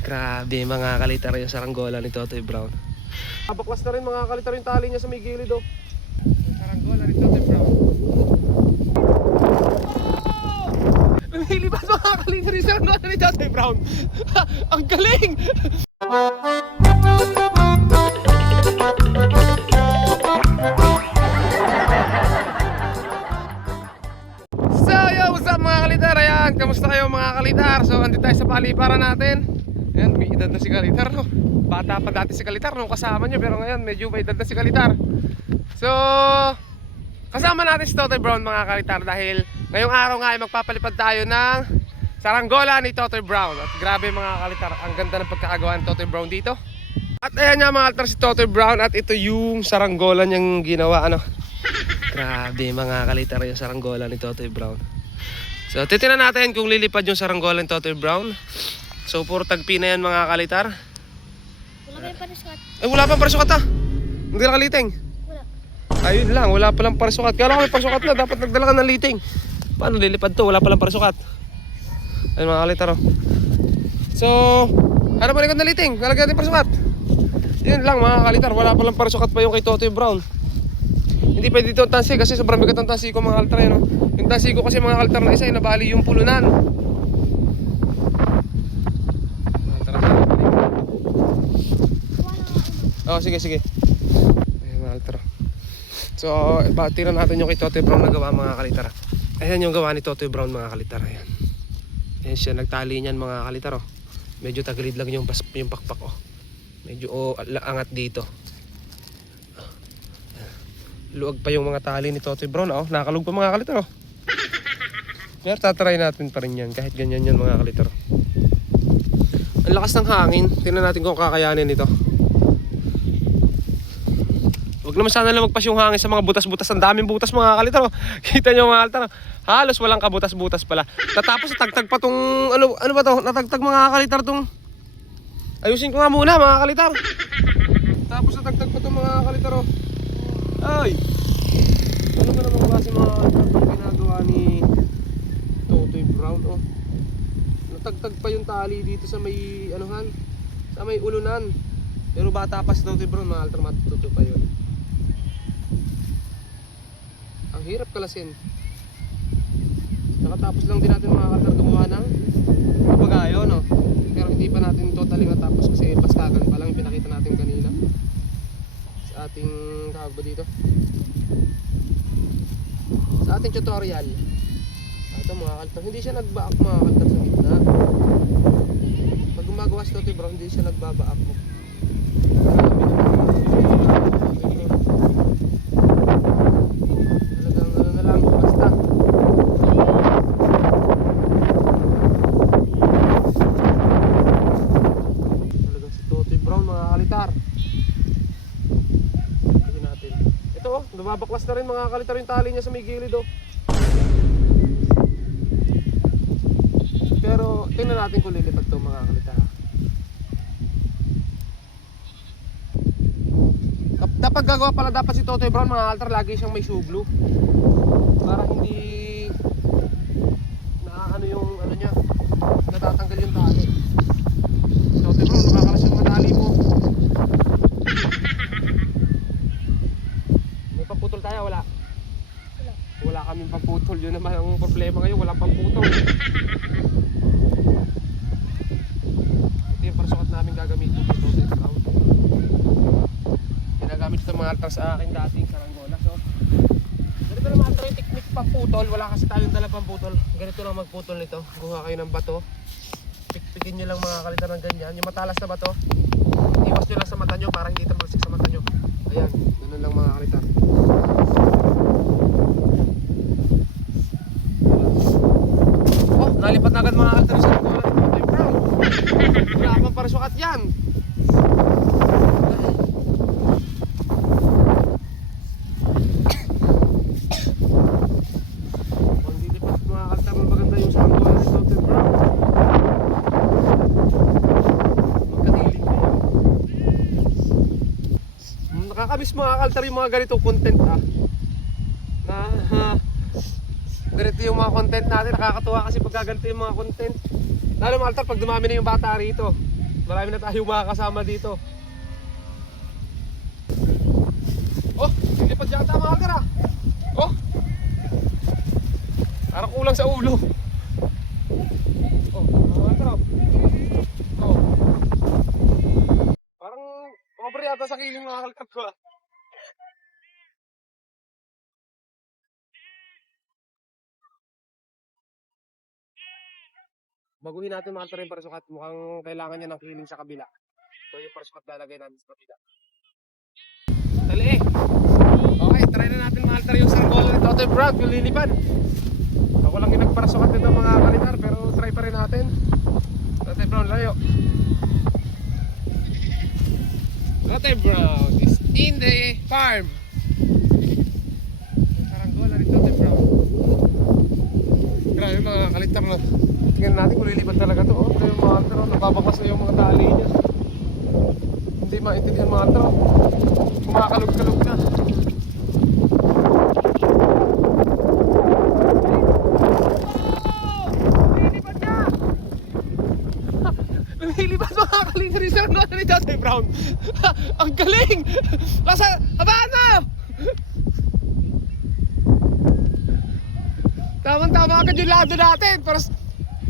Grabe mga kalitar yung saranggola ni Totoy Brown. Baklas na rin mga kalitar yung tali niya sa may gilid oh. Yung saranggola ni Totoy Brown. Lumilibas mga kalitar yung saranggola ni Totoy Brown. Ang galing! So yo, what's up mga kalitar? Ayan, kamusta kayo mga kalitar? So andito tayo sa paliparan natin. Ayan, may edad na si Kalitar no? Bata pa dati si Kalitar nung kasama nyo, pero ngayon medyo may edad na si Kalitar. So kasama natin si Totoy Brown mga Kalitar, dahil ngayong araw nga ay magpapalipad tayo ng saranggola ni Totoy Brown. At grabe mga Kalitar, ang ganda ng pagkakagawa ni Totoy Brown dito. At ayan nga mga Kalitar, si Totoy Brown, at ito yung saranggola niyang ginawa ano. Grabe mga Kalitar yung saranggola ni Totoy Brown. So titingnan natin kung lilipad yung saranggola ni Totoy Brown. So puro tagpi na yan mga Kalitar. Wala kayong parisukat? Eh wala pang parisukat ah. Hindi na kaliting. Wala. Ayun lang, wala palang parisukat. Kaya lang may parisukat na, dapat nagdala ka ng liting. Paano lilipad to? Wala palang parisukat. Ayun mga Kalitar oh. So ano ba likod na liting? Nalagyan natin parisukat. Yun lang mga Kalitar, wala palang parisukat pa yung kay Totoy Brown. Hindi pwede dito ang tansi kasi sobrang bigat ang tansi ko mga Kalitar yun, oh. Yung tansi ko kasi mga Kalitar na isa ay nabali yung pulunan. Oh, sige. Ayan mga Kalitar. So, tira natin yung kay Totoy Brown na gawa mga Kalitar. Ayan yung gawa ni Totoy Brown mga Kalitar. Ayan. Ayan siya, nagtali niyan mga Kalitar oh. Medyo tagilid lang yung pakpak oh. Medyo angat dito. Luwag pa yung mga tali ni Totoy Brown oh. Nakakalug pa mga Kalitar oh. Pero tatry natin pa rin yan kahit ganyan yan mga Kalitar. Ang lakas ng hangin. Tingnan natin kung kakayanin ito. Huwag naman sana lumagpas yung hangin sa mga butas-butas. Ang daming butas mga Kalitar oh. Kita nyo mga Kalitar oh. Halos walang kabutas-butas pala. Natapos natagtag pa tong ano ba to? Natagtag mga Kalitar tong. Ayusin ko nga muna mga Kalitar. Tapos natagtag pa tong mga Kalitar oh. Ay! Ano ba namang klase mga Kalitar itong ginagawa ni Totoy Brown oh. Natagtag pa yung tali dito sa may anuhan, sa may ulunan. Pero bata pa si Totoy Brown mga Kalitar, matututo pa yun. Ang hirap kalasin. Nakatapos lang din natin mga Kalitar gumawa ng papagayo no. Pero hindi pa natin totally natapos kasi pastagan pa lang pinakita natin kanina sa ating tawag ba dito, sa ating tutorial. Ito mga Kalitar, hindi siya nagbaak mga Kalitar sa gitna. Pag gumagawa si Totoy Brown, hindi siya nagbabaak mo. Talagang ano na lang, basta talagang si Totoy Brown mga Kalitar. Tingnan natin. Ito oh, nababaklas na rin mga Kalitar yung tali niya sa may gilid oh. Pero tingnan natin kung lilipad to mga Kalitar. Dapat gagawa pala dapat si Totoy Brown mga Kalitar, lagi siyang may shoe glue para hindi na ano yung ano niya, natatanggal yung tali. Totoy Brown, nakakalas yung tali mo. May pamputol tayo, wala? Wala kaming pamputol, yun naman ang problema ngayon, walang pamputol. Ito yung parasukat namin gagamitin sa Totoy Brown. Ginagamit sa mga Kalitar sa akin dating saranggola. So ganito lang mga yung technique pamputol. Wala kasi tayong dala pamputol. Ganito lang magputol nito. Kuha kayo ng bato, pikpikin nyo lang mga Kalitar ng ganyan. Yung matalas na bato, iwas nyo lang sa mata nyo para hindi tamalsik sa mata nyo. Ayan, ganun lang mga Kalitar. Oh, nalipat na agad mga Kalitar sa saranggola ni Totoy Brown. Wala akong parisukat yan. Nakakamiss mga Kalitar yung mga ganitong content na ganito yung mga content natin. Nakakatuwa kasi pag ganito yung mga content, lalo mga Kalitar pag dumami na yung bata rito. marami na tayong mga kasama dito. Oh, hindi pa dyan tama ka na. Oh, parang kulang sa ulo. Oh, mga ka na. Oh, parang over yata sa kiling mga kalkap ko ah. Baguhin natin mga kalkap yung parasukat. Mukhang kailangan niya ng kiling sa kabila. So yung parasukat lalagay natin sa kabila. Dali eh. Okay, try na natin mga kalkap yung sargola ni Totoy Brad. Yung lilipad. Ako lang yung nagparasukat nito mga kalitar. Pero try pa rin natin. Totoy Brown layo. Totoy Brown is in the farm. Saranggola ni Totoy Brown. Grabe mga kalitar na. Tingnan natin kung lilipad talaga to. Oh, yung mga altro, nababakas na yung mga tali niya. Hindi maintindihan mga altro. Kumakalog-kalog na. Lilipad niya! Lumilipad mga kalitar yung saranggola ni Totoy Brown. Ang galing! Abaan mo! Tama-tama agad yung lado natin.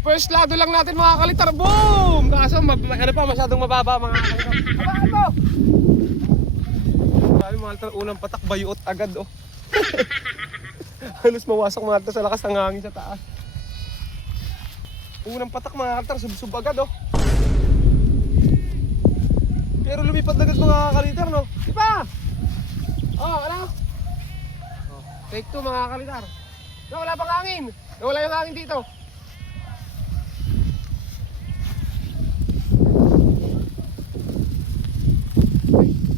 First lado lang natin mga kalitar. Boom! Kaso ano pa, masyadong mababa mga kalitar. Abaan mo! Marami mga kalitar, unang patak, bayuot agad oh. Halos mawasak mga kalitar sa lakas ng hangin sa taas. Unang patak mga kalitar, sub-sub agad oh. Pero lumipad agad mga kalitar no. Di ba? Oh, ano? Oh, take 2 mga kalitar. Wala pang hangin. Wala yung hangin dito.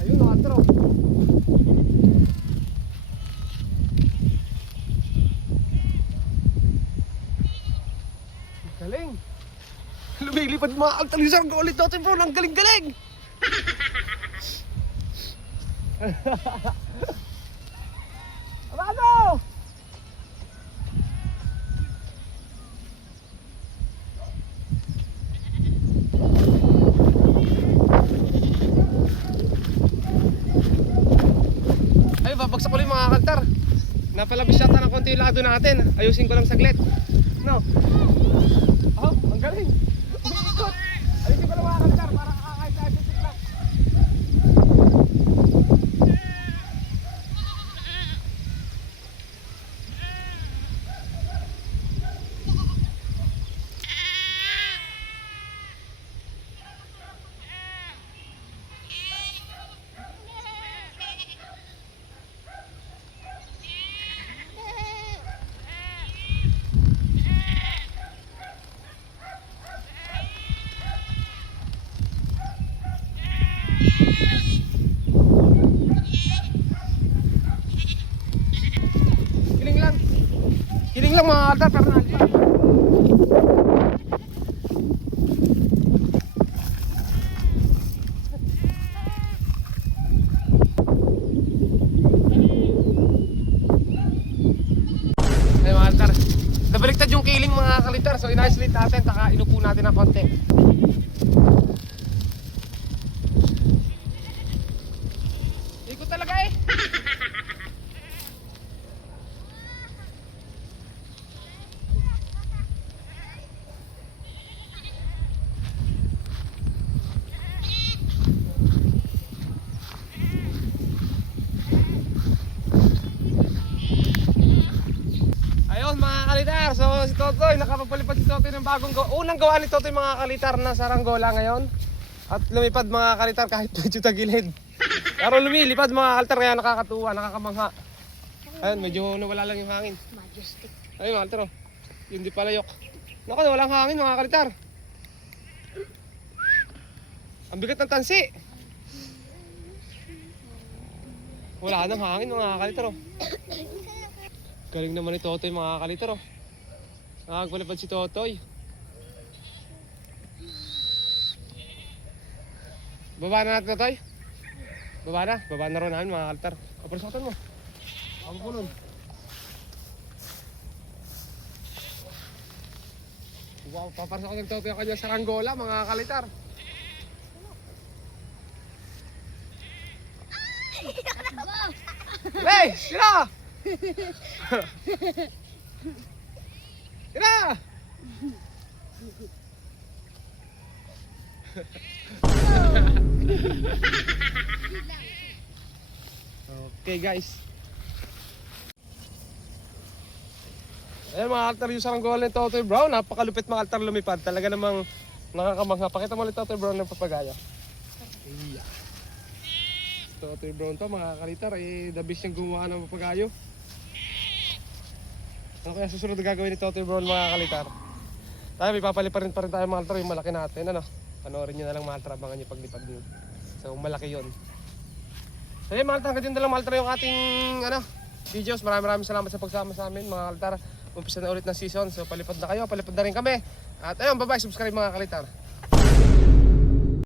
Ayun, nakatro. Galing. Lumilipad mga altalisar ko ulit natin bro. Ang galing-galing. Abado! Ay, babagsak ko lang mga kaltar. Napalabas yata ng konti yung lado natin. Ayusin ko lang saglit. No? Oh, ang galing. Umiikot. Ayusin ko lang mga kaltar para kakakait sa ayusin lang. Kiling lang. Kiling lang mga kaltar pero nandiyan. Ay mga kaltar. Nabaliktad yung kiling mga kalitar. So ina-slit natin saka inupo natin ng konti. Ikot talaga eh. Ayun mga kalitar, so si Totoy, nakapagpalipad si Totoy ng bagong unang gawa ni Totoy mga kalitar na saranggola ngayon. At lumipad mga kalitar kahit medyo tagilid. Pero lumilipad mga kalitar kaya nakakatuwa, nakakamangha. Ayun, medyo nawala lang yung hangin. Majestic. Ayun mga kalitar, oh. Yung di palayok. Naku, walang hangin mga kalitar. Ang bigat ng tansi. Wala nang hangin mga kalitar, oh. Galing naman ni Totoy mga kalitar oh. Nakagpalipad si Totoy. Baba na natin Totoy. Baba na rin namin mga kalitar. Paparsaktan mo. Ako po nun. Wow, paparsaktan ng Totoy ang kanyang saranggola mga kalitar. Hey! Sira! Sira! Okay guys. Ayan mga altar yung saranggola ni Totoy Brown. Napakalupit mga altar lumipad. Talaga namang nakakamangha. Pakita mo ulit Totoy Brown ng papagaya. Yeah. Totoy Brown to mga kalitar. The best niyang gumawa ng papagayo. Ano kaya susunod na gagawin ni Totoy Brown mga kalitar? Tayo may papaliparin pa rin tayo mga altar yung malaki natin. Ano? Panoorin nyo na lang mga altar. Abangan nyo paglipad nyo. So malaki yun. So yun mga altar. Hanggang dyan na lang mga altar yung ating videos. Maraming salamat sa pagsama sa amin mga altar. Umpisa na ulit ng season. So palipad na kayo. Palipad na rin kami. At ayun, bye-bye. Subscribe mga kalitar.